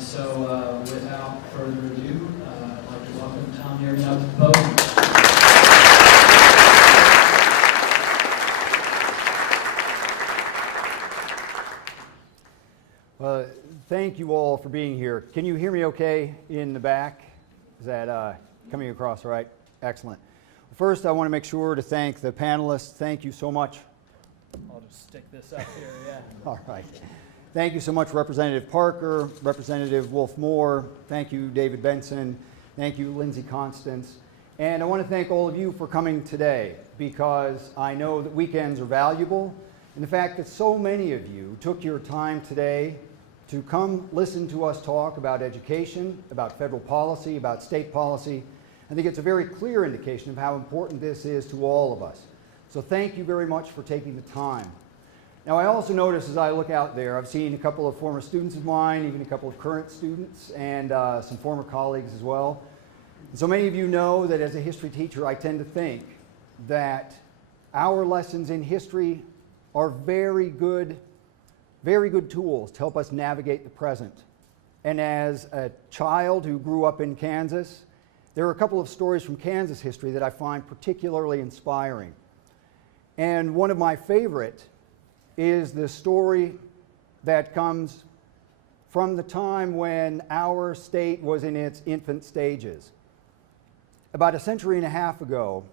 And so without further ado, I'd like to welcome Tom Niermann up to the podium. Thank you all for being here. Can you hear me okay in the back? Is that coming across all right? Excellent. First, I want to make sure to thank the panelists. Thank you so much. I'll just stick this up here, yeah. All right. Thank you so much, Representative Parker, Representative Wolf Moore. Thank you, David Benson. Thank you, Lindsey Constance. And I want to thank all of you for coming today, because I know that weekends are valuable. And the fact that so many of you took your time today to come listen to us talk about education, about federal policy, about state policy, I think it's a very clear indication of how important this is to all of us. So thank you very much for taking the time. Now, I also notice as I look out there, I've seen a couple of former students of mine, even a couple of current students, and some former colleagues as well. And so many of you know that as a history teacher, I tend to think that our lessons in history are very good tools to help us navigate the present. And as a child who grew up in Kansas, there are a couple of stories from Kansas history that I find particularly inspiring. And one of my favorite is the story that comes from the time when our state was in its infant stages. About a century and a half ago,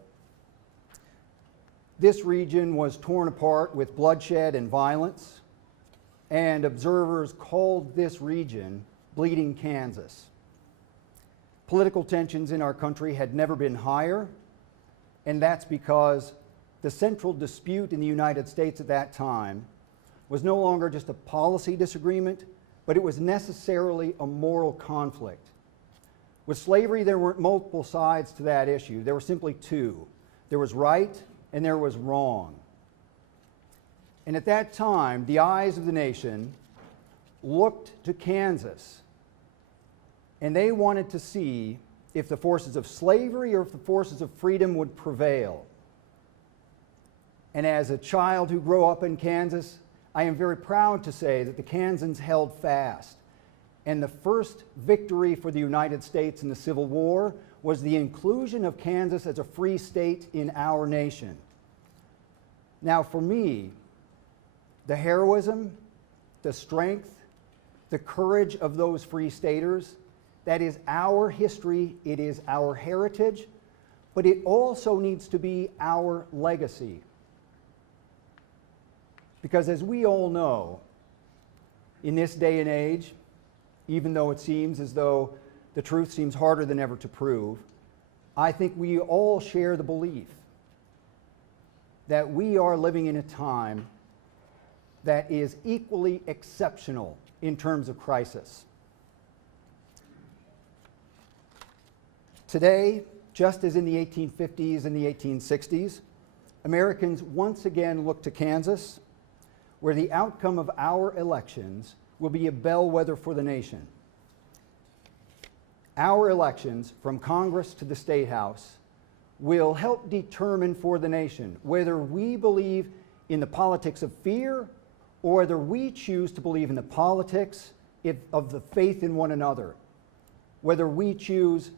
this region was torn apart with bloodshed and violence, and observers called this region Bleeding Kansas. Political tensions in our country had never been higher, and that's because the central dispute in the United States at that time was no longer just a policy disagreement, but it was necessarily a moral conflict. With slavery, there weren't multiple sides to that issue. There were simply two. There was right and there was wrong. And at that time, the eyes of the nation looked to Kansas, and they wanted to see if the forces of slavery or if the forces of freedom would prevail. And as a child who grew up in Kansas, I am very proud to say that the Kansans held fast. And the first victory for the United States in the Civil War was the inclusion of Kansas as a free state in our nation. Now, for me, the heroism, the strength, the courage of those free staters, that is our history, it is our heritage, but it also needs to be our legacy. Because as we all know, in this day and age, even though it seems as though the truth seems harder than ever to prove, I think we all share the belief that we are living in a time that is equally exceptional in terms of crisis. Today, just as in the 1850s and the 1860s, Americans once again look to Kansas, where the outcome of our elections will be a bellwether for the nation. Our elections, from Congress to the State House, will help determine for the nation whether we believe in the politics of fear or whether we choose to believe in the politics of the faith in one another, whether we choose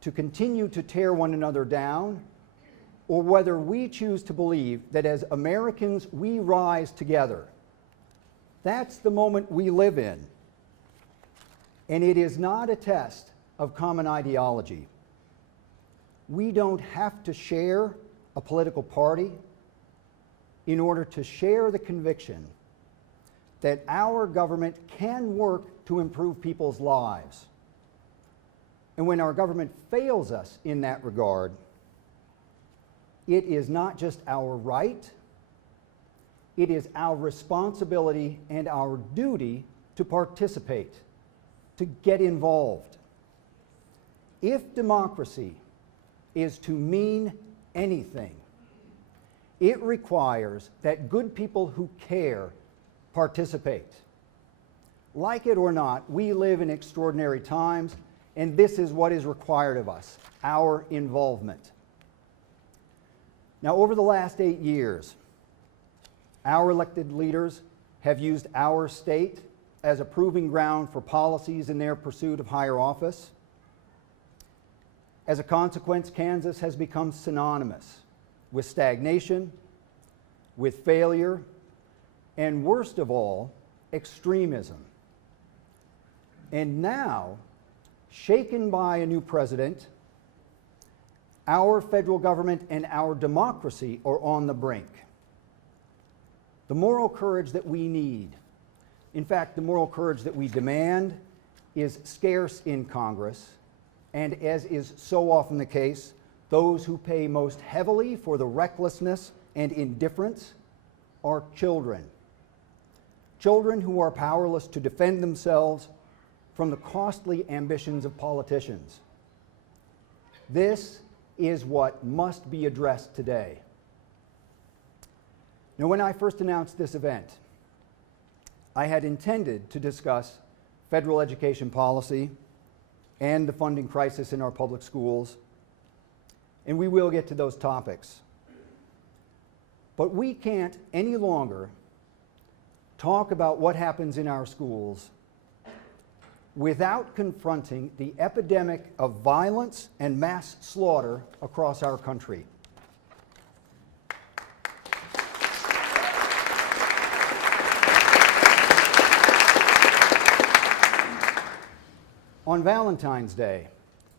to continue to tear one another down, or whether we choose to believe that as Americans we rise together. That's the moment we live in. And it is not a test of common ideology. We don't have to share a political party in order to share the conviction that our government can work to improve people's lives. And when our government fails us in that regard, it is not just our right, it is our responsibility and our duty to participate, to get involved. If democracy is to mean anything, it requires that good people who care participate. Like it or not, we live in extraordinary times, and this is what is required of us, our involvement. Now, over the last 8 years, our elected leaders have used our state as a proving ground for policies in their pursuit of higher office. As a consequence, Kansas has become synonymous with stagnation, with failure, and worst of all, extremism. And now, shaken by a new president, our federal government and our democracy are on the brink. The moral courage that we need, in fact, the moral courage that we demand, is scarce in Congress, and as is so often the case, those who pay most heavily for the recklessness and indifference are children. Children who are powerless to defend themselves from the costly ambitions of politicians. This is what must be addressed today. Now, when I first announced this event, I had intended to discuss federal education policy and the funding crisis in our public schools, and we will get to those topics. But we can't any longer talk about what happens in our schools without confronting the epidemic of violence and mass slaughter across our country. On Valentine's Day,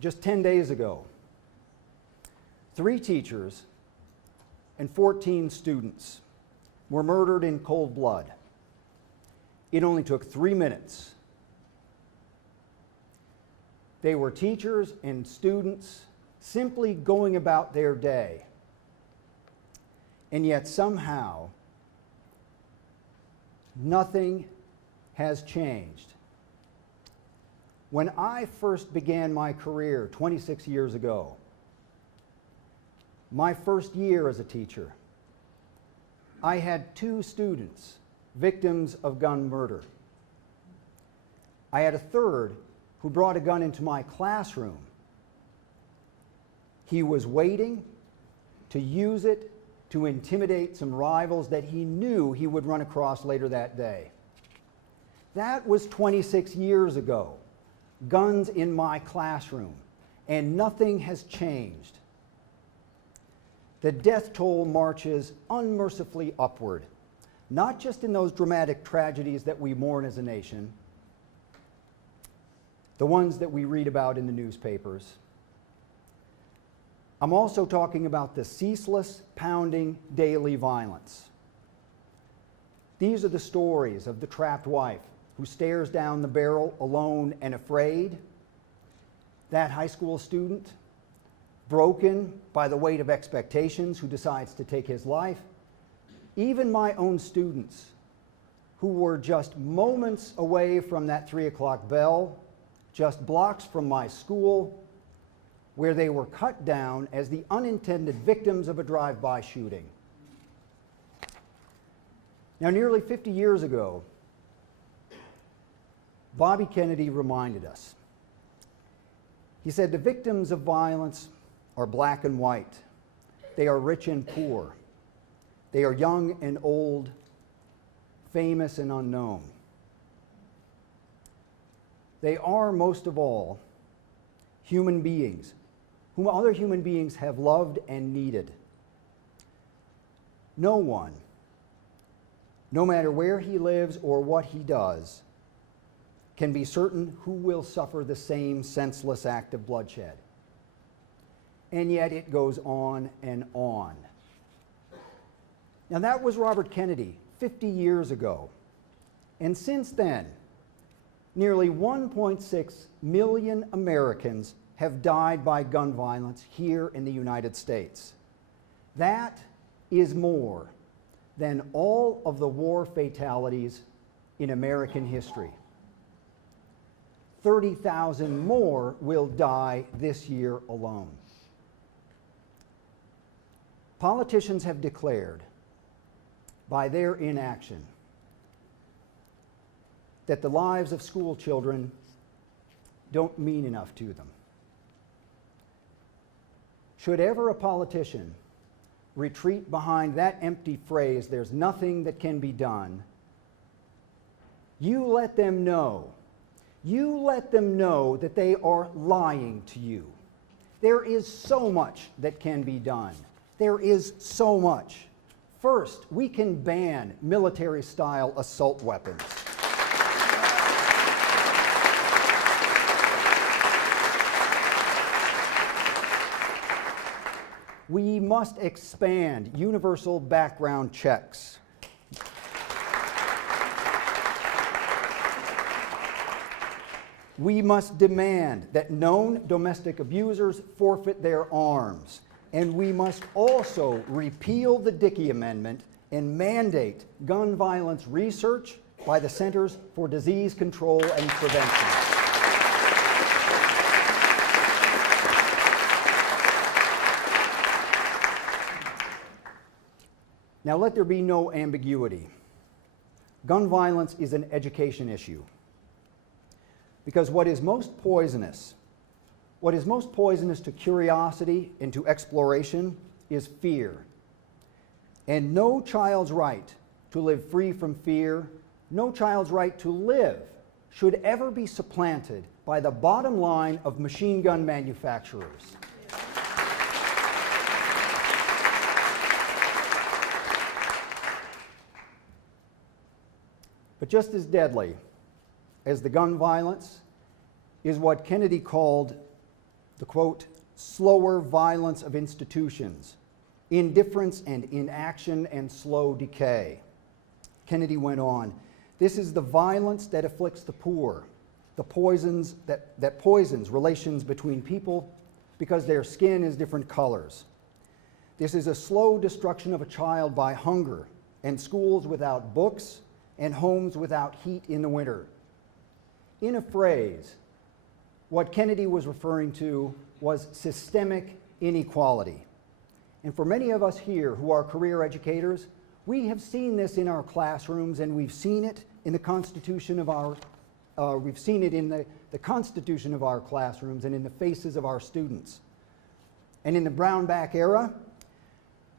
just 10 days ago, 3 teachers and 14 students were murdered in cold blood. It only took 3 minutes. They were teachers and students simply going about their day. And yet somehow, nothing has changed. When I first began my career 26 years ago, my first year as a teacher, I had 2 students victims of gun murder. I had a third who brought a gun into my classroom. He was waiting to use it to intimidate some rivals that he knew he would run across later that day. That was 26 years ago. Guns in my classroom, and nothing has changed. The death toll marches unmercifully upward, not just in those dramatic tragedies that we mourn as a nation, the ones that we read about in the newspapers. I'm also talking about the ceaseless, pounding, daily violence. These are the stories of the trapped wife who stares down the barrel alone and afraid, that high school student broken by the weight of expectations who decides to take his life, even my own students who were just moments away from that 3 o'clock bell, just blocks from my school, where they were cut down as the unintended victims of a drive-by shooting. Now, nearly 50 years ago, Bobby Kennedy reminded us. He said, "The victims of violence are black and white. They are rich and poor. They are young and old, famous and unknown. They are, most of all, human beings whom other human beings have loved and needed. No one, no matter where he lives or what he does, can be certain who will suffer the same senseless act of bloodshed." And yet it goes on and on. Now that was Robert Kennedy 50 years ago. And since then, nearly 1.6 million Americans have died by gun violence here in the United States. That is more than all of the war fatalities in American history. 30,000 more will die this year alone. Politicians have declared, by their inaction, that the lives of school children don't mean enough to them. Should ever a politician retreat behind that empty phrase, "There's nothing that can be done," You let them know. You let them know that they are lying to you. There is so much that can be done. There is so much. First, we can ban military-style assault weapons. We must expand universal background checks. We must demand that known domestic abusers forfeit their arms. And we must also repeal the Dickey Amendment and mandate gun violence research by the Centers for Disease Control and Prevention. Now, let there be no ambiguity. Gun violence is an education issue. Because what is most poisonous to curiosity and to exploration is fear. And no child's right to live free from fear, no child's right to live should ever be supplanted by the bottom line of machine gun manufacturers. But just as deadly as the gun violence is what Kennedy called the, quote, slower violence of institutions, indifference and inaction and slow decay. Kennedy went on, this is the violence that afflicts the poor, the poisons that poisons relations between people because their skin is different colors. This is a slow destruction of a child by hunger and schools without books and homes without heat in the winter. In a phrase, what Kennedy was referring to was systemic inequality. And for many of us here who are career educators, we have seen this in our classrooms, and we've seen it in the constitution of our constitution of our classrooms and in the faces of our students. And in the Brownback era,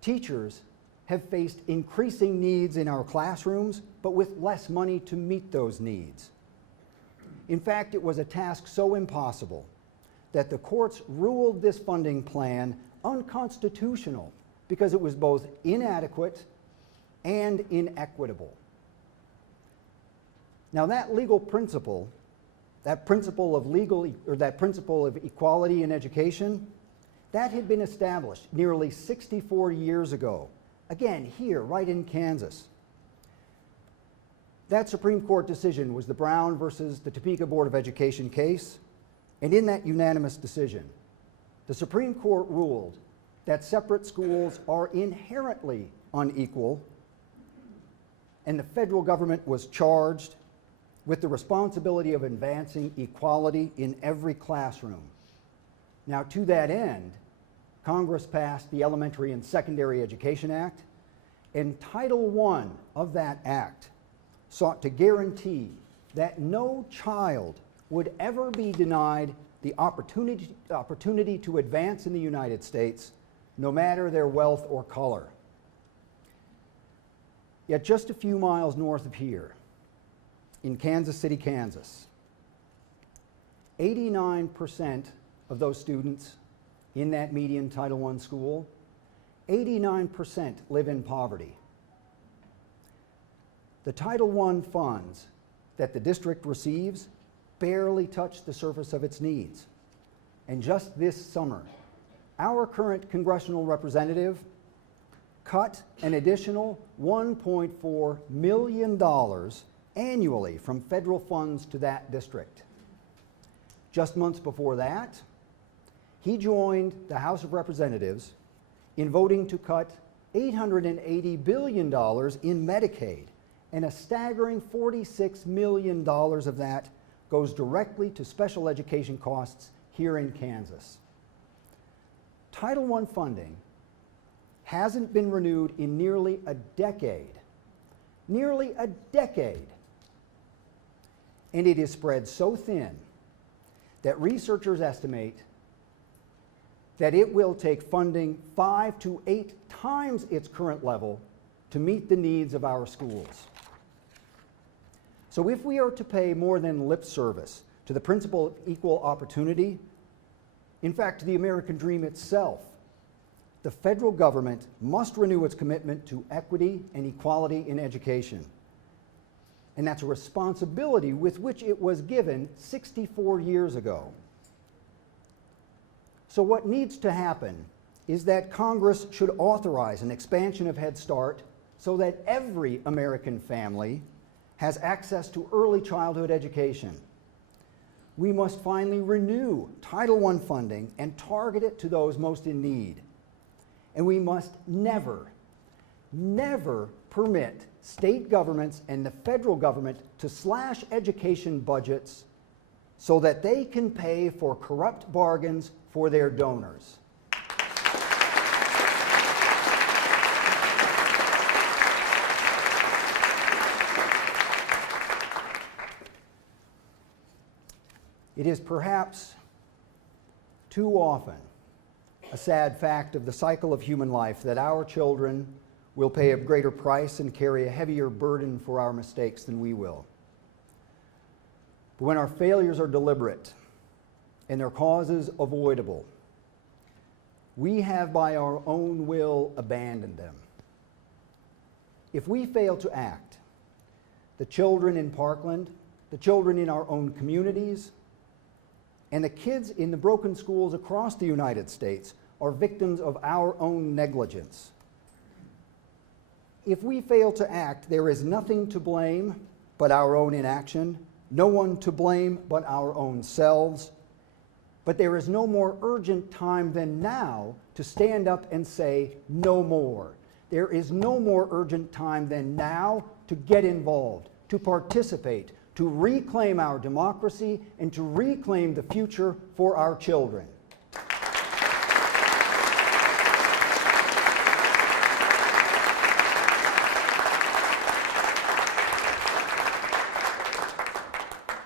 teachers have faced increasing needs in our classrooms, but with less money to meet those needs. In fact, it was a task so impossible that the courts ruled this funding plan unconstitutional because it was both inadequate and inequitable. Now that legal principle, that principle of equality in education, that had been established nearly 64 years ago, again here, right in Kansas. That Supreme Court decision was the Brown versus the Topeka Board of Education case, and in that unanimous decision, the Supreme Court ruled that separate schools are inherently unequal, and the federal government was charged with the responsibility of advancing equality in every classroom. Now, to that end, Congress passed the Elementary and Secondary Education Act, and Title I of that act sought to guarantee that no child would ever be denied the opportunity to advance in the United States, no matter their wealth or color. Yet just a few miles north of here, in Kansas City, Kansas, 89% of those students in that median Title I school, 89% live in poverty. The Title I funds that the district receives barely touch the surface of its needs. And just this summer, our current congressional representative cut an additional $1.4 million annually from federal funds to that district. Just months before that, he joined the House of Representatives in voting to cut $880 billion in Medicaid, and a staggering $46 million of that goes directly to special education costs here in Kansas. Title I funding hasn't been renewed in nearly a decade. Nearly a decade. And it is spread so thin that researchers estimate that it will take funding 5 to 8 times its current level to meet the needs of our schools. So if we are to pay more than lip service to the principle of equal opportunity, in fact, to the American dream itself, the federal government must renew its commitment to equity and equality in education. And that's a responsibility with which it was given 64 years ago. So what needs to happen is that Congress should authorize an expansion of Head Start so that every American family has access to early childhood education. We must finally renew Title I funding and target it to those most in need. And we must never, never permit state governments and the federal government to slash education budgets so that they can pay for corrupt bargains for their donors. It is perhaps too often a sad fact of the cycle of human life that our children will pay a greater price and carry a heavier burden for our mistakes than we will. But when our failures are deliberate and their causes avoidable, we have by our own will abandoned them. If we fail to act, the children in Parkland, the children in our own communities, and the kids in the broken schools across the United States are victims of our own negligence. If we fail to act, there is nothing to blame but our own inaction, no one to blame but our own selves. But there is no more urgent time than now to stand up and say, no more. There is no more urgent time than now to get involved, to participate, to reclaim our democracy, and to reclaim the future for our children.